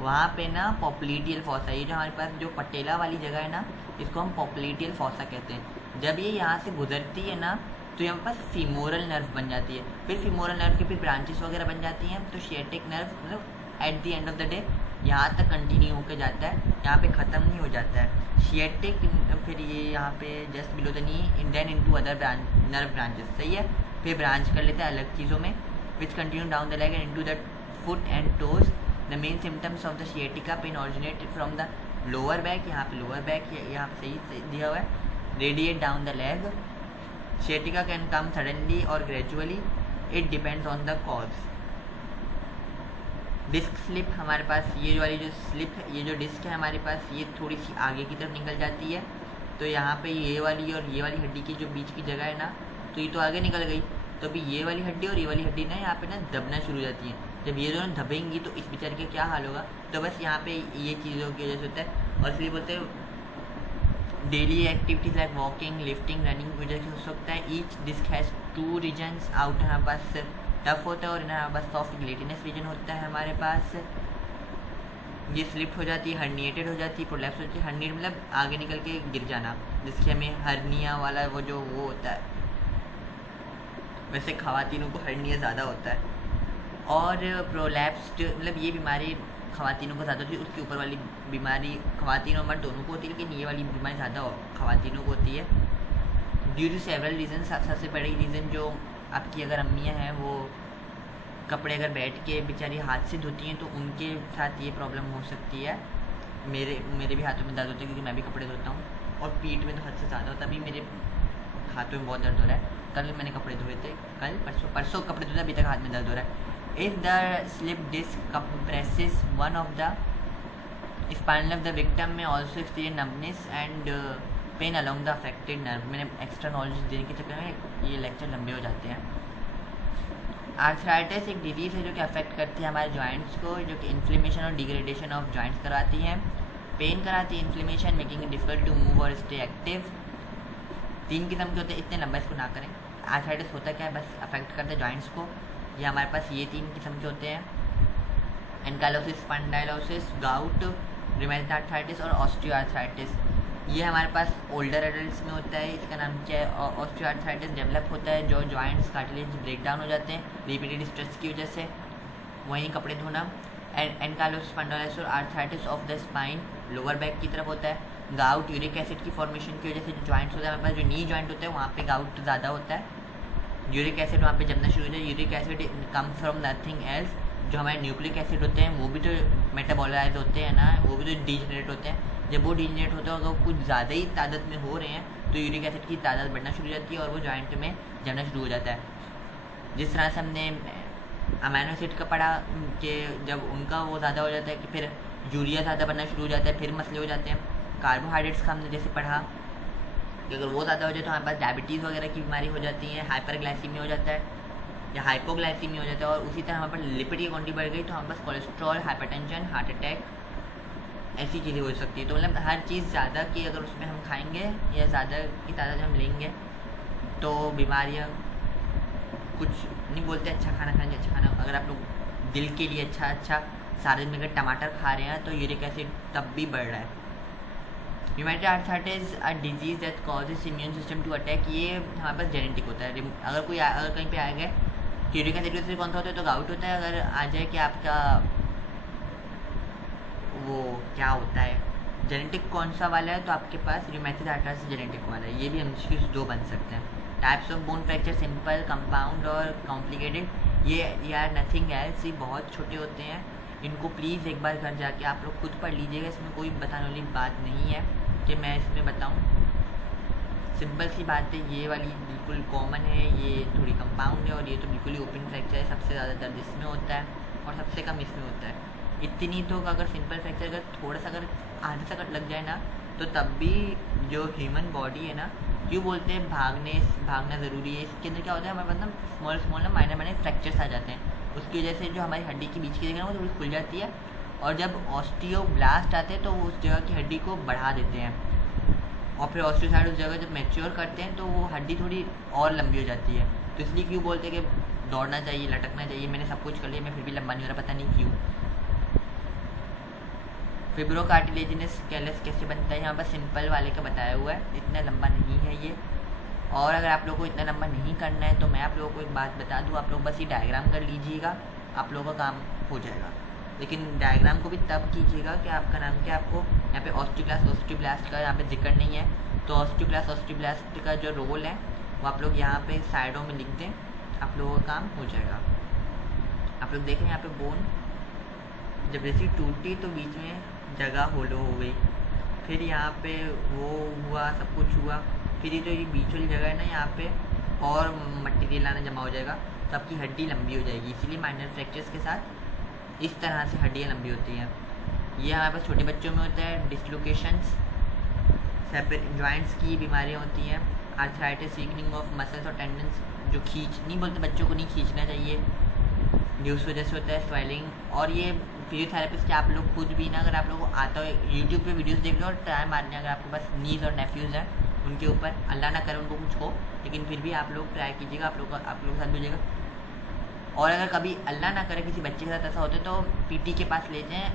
वहाँ पे ना पॉप्लीटियल फॉसा, ये जो हमारे पास जो पटेला वाली जगह है ना, इसको हम पॉप्लीटियल फॉसा कहते हैं। जब ये यहाँ से गुजरती है ना तो यहाँ पास फीमोरल नर्व बन जाती है, फिर फीमोरल नर्व के फिर ब्रांचेस वगैरह बन जाती हैं। तो शिएटिक नर्व मतलब at the end of the day यहाँ तक कंटिन्यू होकर जाता है, यहाँ पे ख़त्म नहीं हो जाता है शिएटिक। फिर ये यहाँ पे just below the knee then into other nerve branches, सही है। फिर ब्रांच कर लेते हैं अलग चीज़ों में, which continue down the leg and into the foot and toes. The main symptoms of the sciatica pain originated from the lower back, यहाँ पे लोअर बैक यहाँ पे सही दिया हुआ है, radiate down the leg. Sciatica can come suddenly और gradually, it depends on the cause. Disc slip हमारे पास, ये वाली जो स्लिप है, ये जो डिस्क है हमारे पास, ये थोड़ी सी आगे की तरफ निकल जाती है। तो यहाँ पे ये वाली और ये वाली हड्डी की जो बीच की जगह है ना, तो ये तो आगे निकल गई, तो अभी ये वाली हड्डी और ये वाली हड्डी ना यहाँ पे ना दबना शुरू हो जाती है। जब ये दोनों दबेंगी तो इस बेचारे का क्या हाल होगा। तो बस यहाँ पे ये चीज़ों की वजह से होता है। और इसलिए बोलते हैं daily activities like walking, lifting, running की वजह से हो सकता है। Each disc has 2 regions, out हमारे पास टफ होता है और हमारे पास सॉफ्ट ग्लेटिनस रीजन होता है हमारे पास। ये स्लिप हो जाती है, हर्निएटेड हो जाती है, प्रोलैप्स होती है। हर्निएट मतलब आगे निकल के गिर जाना, जिसके हमें हर्निया वाला वो जो वो होता है, वैसे खवातीनों को हर्निया ज़्यादा होता है। और प्रोलैप्स्ड मतलब ये बीमारी खवातीनों को ज़्यादा होती है, उसके ऊपर वाली बीमारी खवातीन और मर्द दोनों को होती है, लेकिन ये वाली बीमारी ज़्यादा खवातीनों को होती है। ड्यू टू सेवरल रीज़न, सबसे बड़ी रीज़न जो आपकी अगर अम्मियाँ हैं वो कपड़े अगर बैठ के बेचारी हाथ से धोती हैं तो उनके साथ ये प्रॉब्लम हो सकती है। मेरे भी हाथों में दर्द होता है क्योंकि मैं भी कपड़े धोता हूँ, और पीठ में तो हद से ज़्यादा होता है। अभी मेरे हाथों में बहुत दर्द हो रहा है, कल मैंने कपड़े धोए थे, कल परसों कपड़े धोए, अभी तक हाथ में दर्द हो रहा है। If the slip disc compresses one of the spinal of the victim may also experience numbness and pain along the affected nerve। मैंने एक्स्ट्रा नॉलेज देने के चक्कर में ये लेक्चर लंबे हो जाते हैं। आर्थराइटिस एक डिजीज़ है जो कि अफेक्ट करती है हमारे जॉइंट्स को, जो कि इन्फ्लेमेशन और डिग्रेडेशन ऑफ जॉइंट्स कराती है, पेन कराती है, inflammation, making it difficult to move और स्टे एक्टिव। 3 किस्म के होते हैं, इतने लंबा इसको ना करें। आर्थराइटिस होता क्या है, बस अफेक्ट करता है जॉइंट्स को। ये हमारे पास ये 3 किस्म के होते हैं, ankylosis, spondylosis, gout, rheumatoid arthritis और ऑस्टियोआर्थराइटिस। ये हमारे पास ओल्डर एडल्ट्स में होता है। इसका नाम क्या है, ऑस्टियोआर्थराइटिस डेवलप होता है जो जॉइंट्स कार्टिलेज ब्रेक डाउन हो जाते हैं रिपीटेड स्ट्रेस की वजह से, वहीं कपड़े धोना। एनकाइलोसिस, स्पॉन्डाइलोसिस और arthritis of the spine lower back की तरफ होता है। गाउट यूरिक एसिड की फॉर्मेशन की वजह से जो जॉइंट्स होता है हमारे पास, जो नी जॉइंट होता है वहाँ पे गाउट ज़्यादा होता है। यूरिक एसिड वहाँ पे जमना शुरू हो जाए। Uric acid come from nothing else, जो हमारे न्यूक्लिक एसिड होते हैं वो भी तो मेटाबोलाइज होते हैं ना, वो भी तो डीजनरेट होते हैं। जब वो डीजनरेट होते हैं, अगर कुछ ज़्यादा ही तादाद में हो रहे हैं तो यूरिक एसिड की तादाद बढ़ना शुरू हो जाती है और वो जॉइंट में जमना शुरू हो जाता है। जिस तरह से हमने अमीनो एसिड का पढ़ा कि जब उनका वो ज़्यादा हो जाता है कि फिर यूरिया ज़्यादा बनना शुरू हो जाता है, फिर मसले हो जाते हैं। कार्बोहाइड्रेट्स का हमने जैसे पढ़ा कि अगर वो ज़्यादा हो जाए तो हमारे पास डायबिटीज़ वगैरह की बीमारी हो जाती है, हाइपरग्लाइसीमिया हो जाता है या हाइपोग्लाइसीमिया हो जाता है। और उसी तरह हमारे पास लिपिड की क्वांटिटी बढ़ गई तो हमारे पास कोलेस्ट्रॉल, हाइपरटेंशन, हार्ट अटैक, ऐसी चीज़ें हो सकती है। तो मतलब हर चीज़ ज़्यादा की अगर उसमें हम खाएंगे या ज़्यादा की तादाद हम लेंगे तो बीमारियाँ, कुछ नहीं बोलते अच्छा खाना खाएंगे, अच्छा खाना, अगर आप लोग दिल के लिए अच्छा सारे दिन अगर टमाटर खा रहे हैं तो यूरिक एसिड तब भी बढ़ रहा है। Rheumatoid arthritis a disease that causes immune system to attack, ये हमारे पास जेनेटिक होता है। अगर कहीं पे आ गए कि यूरिक एसिड से कौन सा होता है तो गाउट होता है। अगर आ जाए कि आपका वो क्या होता है जेनेटिक कौन सा वाला है तो आपके पास रूमेटॉइड आर्थराइटिस जेनेटिक वाला है। ये भी MCQs 2 बन सकते हैं। Types of bone fracture, simple, compound और कॉम्प्लिकेटेड। ये यार नथिंग एल्स, ये बहुत छोटे होते हैं। इनको प्लीज़ एक बार घर जाके आप लोग खुद पढ़ लीजिएगा, इसमें कोई बताने वाली बात नहीं है कि मैं इसमें बताऊं। सिंपल सी बात है, ये वाली बिल्कुल कॉमन है, ये थोड़ी कंपाउंड है और ये तो बिल्कुल ही ओपन फ्रैक्चर है। सबसे ज़्यादा दर्द इसमें होता है और सबसे कम इसमें होता है। इतनी तो अगर सिंपल फ्रैक्चर अगर थोड़ा सा अगर आधे से अगर लग जाए ना तो तब भी जो ह्यूमन बॉडी है ना, क्यों बोलते हैं भागना ज़रूरी है। इसके अंदर क्या होता है, हमारे पास ना स्मॉल ना माइनर फ्रैक्चर्स आ जाते हैं। उसकी वजह से जो हमारी हड्डी की बीच की जगह है वो थोड़ी खुल जाती है और जब ऑस्टियोब्लास्ट आते हैं तो वो उस जगह की हड्डी को बढ़ा देते हैं और फिर ऑस्टियोसाइड उस जगह जब मैच्योर करते हैं तो वो हड्डी थोड़ी और लंबी हो जाती है। तो इसलिए क्यों बोलते हैं कि दौड़ना चाहिए, लटकना चाहिए। मैंने सब कुछ कर लिया, मैं फिर भी लंबा नहीं हो रहा, पता नहीं क्यों। फिब्रोकार्टिलेजिनस कैलस कैसे बनता है यहाँ पर सिंपल वाले का बताया हुआ है, इतना लंबा नहीं है ये। और अगर आप लोगों को इतना लंबा नहीं करना है तो मैं आप लोगों को एक बात बता दूँ, आप लोग बस ये डायग्राम कर लीजिएगा, आप लोगों का काम हो जाएगा। लेकिन डायग्राम को भी तब कीजिएगा कि आपका नाम क्या, आपको यहाँ पे ऑस्टियोक्लास्ट ऑस्टियोब्लास्ट का यहाँ पे जिक्र नहीं है, तो ऑस्टियोक्लास्ट ऑस्टियोब्लास्ट का जो रोल है वो आप लोग यहाँ पे साइडों में लिख दें, आप लोगों का काम हो जाएगा। आप लोग देखें यहाँ पे बोन जब जैसी टूटी तो बीच में जगह होलो हो गई, फिर यहाँ पे वो हुआ, सब कुछ हुआ, फिर ये जो ये बीच वाली जगह है ना यहाँ पे और मटेरियल आना जमा हो जाएगा, तो आपकी हड्डी लंबी हो जाएगी। इसीलिए माइनर फ्रैक्चर्स के साथ इस तरह से हड्डियाँ लंबी होती हैं। ये हमारे पास छोटे बच्चों में होता है डिसलोकेशंस, सेपरेट जॉइंट्स की बीमारियाँ होती हैं, आर्थराइटिस, वीकनिंग ऑफ मसल्स और टेंडन्स, जो नहीं बोलते बच्चों को नहीं खींचना चाहिए, ये उस वजह से होता है स्वेलिंग। और ये फिजियोथेरेपिस्ट आप लोग खुद भी ना, अगर आप लोगों को आता हो यूट्यूब पे वीडियोस देख लो और ट्राई मारने, अगर आपके पास नीज और नेफ्यूज़ हैं उनके ऊपर, अल्लाह ना करे उनको कुछ हो, लेकिन फिर भी आप लोग ट्राई कीजिएगा, आप लोग के साथ भेजिएगा। और अगर कभी अल्लाह ना करे किसी बच्चे के साथ ऐसा होता है तो पीटी के पास ले जाएँ,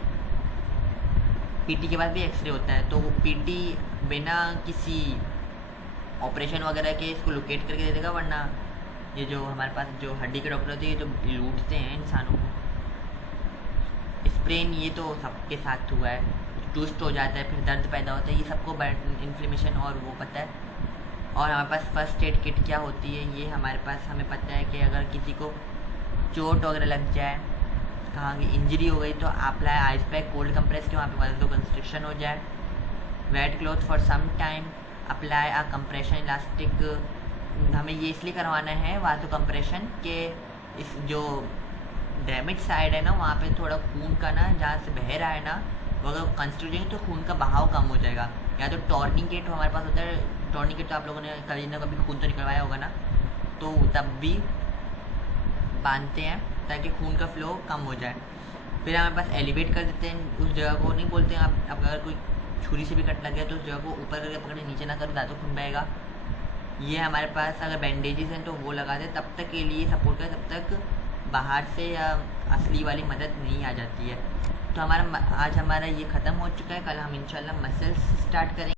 पीटी के पास भी एक्सरे होता है, तो वो पीटी बिना किसी ऑपरेशन वगैरह के इसको लोकेट करके दे देगा। वरना ये जो हमारे पास जो हड्डी के डॉक्टर होते हैं ये तो लूटते हैं इंसानों को। स्प्रेन ये तो सबके साथ हुआ है, ट्विस्ट हो जाता है, फिर दर्द पैदा होता है, ये सबको इन्फ्लेमेशन और वो पता है। और हमारे पास फर्स्ट एड किट क्या होती है ये हमारे पास, हमें पता है कि अगर किसी को चोट वगैरह लग जाए, कहाँ की इंजरी हो गई, तो apply ice pack, cold compress के वहाँ पे वाजो कंस्ट्रिक्शन हो जाए, wet cloth for some time, apply a compression elastic. हमें ये इसलिए करवाना है वाजो कंप्रेशन के इस जो डैमेज साइड है ना वहाँ पे थोड़ा खून का ना, जहाँ से बह रहा है ना, वो अगर कंस्ट्रक्ट जाएंगे तो खून का बहाव कम हो जाएगा। या तो टॉर्निकेट हमारे पास होता है, टॉर्निकेट तो आप लोगों ने कभी ना कभी खून तो निकलवाया होगा ना, तो तब भी बांधते हैं ताकि खून का फ्लो कम हो जाए। फिर हमारे पास एलिवेट कर देते हैं उस जगह को, नहीं बोलते हैं आप अगर कोई छुरी से भी कट लग गया तो उस जगह को ऊपर करके पकड़े, नीचे ना करो, दांतों खून बहेगा। ये हमारे पास अगर बैंडेजेस हैं तो वो लगा दें, तब तक के लिए सपोर्ट करें, तब तक बाहर से या असली वाली मदद नहीं आ जाती है। तो आज हमारा ये ख़त्म हो चुका है, कल हम इंशाल्लाह मसल्स स्टार्ट करेंगे।